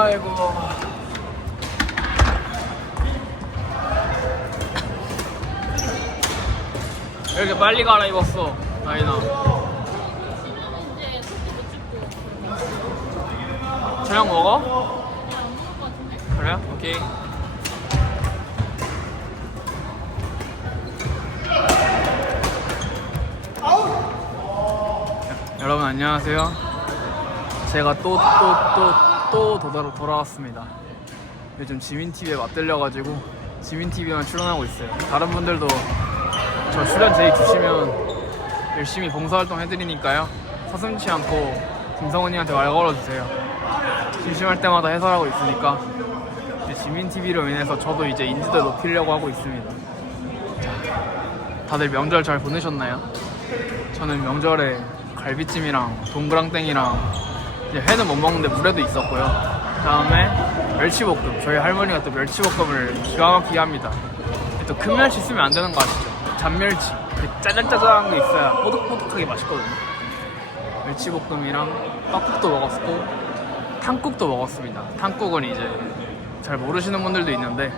아이고. 왜 이렇게 빨리 갈아입었어, 나이나. 저녁 먹어? 그래? 오케이. 여러분 안녕하세요. 제가 또 또 또 또 돌아 돌아왔습니다. 요즘 지민 TV에 맞들려가지고 지민 TV만 출연하고 있어요. 다른 분들도 저 출연 제의 주시면 열심히 봉사활동 해드리니까요. 서슴치 않고 김성훈님한테 말 걸어주세요. 심심할 때마다 해설하고 있으니까 이제 지민 TV로 인해서 저도 이제 인지도 높이려고 하고 있습니다. 자, 다들 명절 잘 보내셨나요? 저는 명절에 갈비찜이랑 동그랑땡이랑 이제 회는 못 먹는데 물회도 있었고요. 그다음에 멸치볶음. 저희 할머니가 또 멸치볶음을 기가 막히게 합니다. 또 큰 멸치 쓰면 안 되는 거 아시죠? 잔멸치. 그 짜잘짜잘한 게 있어야 뽀득뽀득하게 맛있거든요. 멸치볶음이랑 떡국도 먹었고 탕국도 먹었습니다. 탕국은 이제 잘 모르시는 분들도 있는데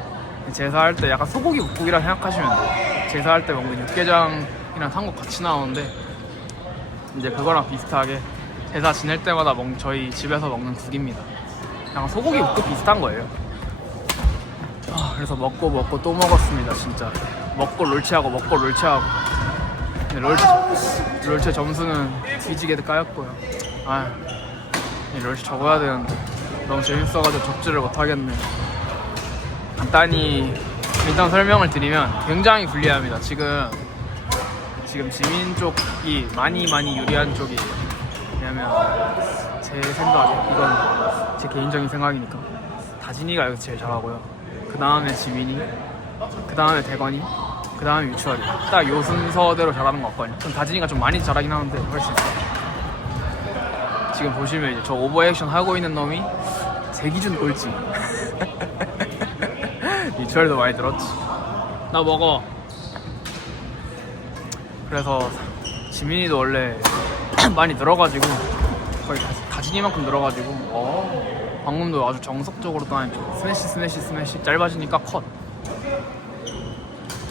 제사할 때 약간 소고기 묵국이라 생각하시면 돼요. 제사할 때 먹는 육개장이랑 탕국 같이 나오는데 이제 그거랑 비슷하게 제사 지낼 때마다 먹, 저희 집에서 먹는 국입니다. 약간 소고기 묵국 비슷한 거예요. 아, 그래서 먹고 먹고 또 먹었습니다, 진짜. 먹고 롤체하고 먹고 롤체하고. 근데 롤체, 롤체 점수는 뒤지게 까였고요. 아, 이 롤체 적어야 되는데 너무 재밌어가지고 적지를 못하겠네. 간단히 일단 설명을 드리면 굉장히 불리합니다. 지금 지금 지민 쪽이 많이 많이 유리한 쪽이 왜냐면 제 생각에 이건 제 개인적인 생각이니까 다진이가 여기서 제일 잘하고요. 그 다음에 지민이, 그 다음에 대건이, 그 다음에 유추열이 딱 요 순서대로 잘하는 것 같거든요. 좀 다진이가 좀 많이 잘하긴 하는데 훨씬 지금 보시면 이제 저 오버액션 하고 있는 놈이 제 기준 꼴찌. 유추열도 많이 들었지. 나 먹어. 그래서 지민이도 원래 많이 늘어가지고 거의 다- 다진이만큼 늘어가지고 어, 방금도 아주 정석적으로 또 스매시 스매시 스매시. 짧아지니까 컷.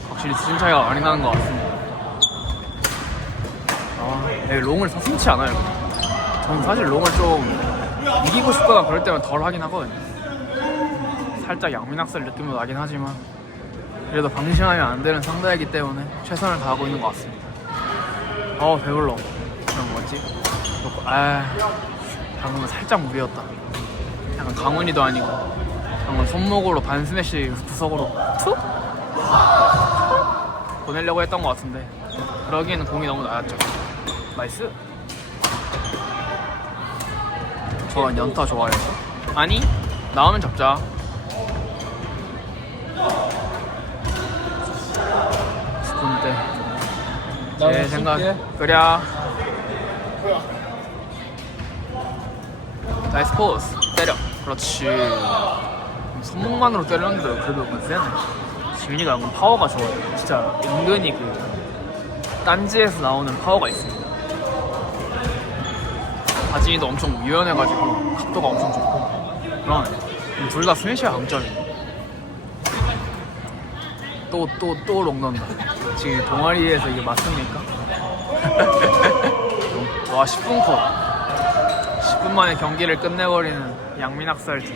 확실히 수준 차이가 많이 나는 것 같습니다. 아, 네, 롱을 서슴치 않아요. 저는 사실 롱을 좀 이기고 싶거나 그럴 때만 덜 하긴 하거든요. 살짝 양민학살 느낌도 나긴 하지만 그래도 방심하면 안 되는 상대이기 때문에 최선을 다하고 있는 것 같습니다. 어 배불러 뭐지? 놓고- 아 방금은 살짝 무리였다. 약간 강훈이도 아니고 방금 손목으로 반 스매시 구석으로 툭? 보내려고 했던 것 같은데 그러기에는 공이 너무 낮았죠. 나이스. 저 연타 좋아해요. 아니 나오면 잡자. 스푼 때제 생각 그래 나이스 포스. 때려. 그렇지. 손목만으로 때렸는데 그래도 은근 세네. 지민이가 은근 파워가 좋아요 진짜 은근히 그 딴지에서 나오는 파워가 있습니다 바진이도 엄청 유연해가지고 각도가 엄청 좋고. 그러네 둘다 스매시가 강점이네. 또또또 롱런다. 지금 동아리에서 이게 맞습니까? 와 10분 컷. 10분 만에 경기를 끝내버리는 양민학살팀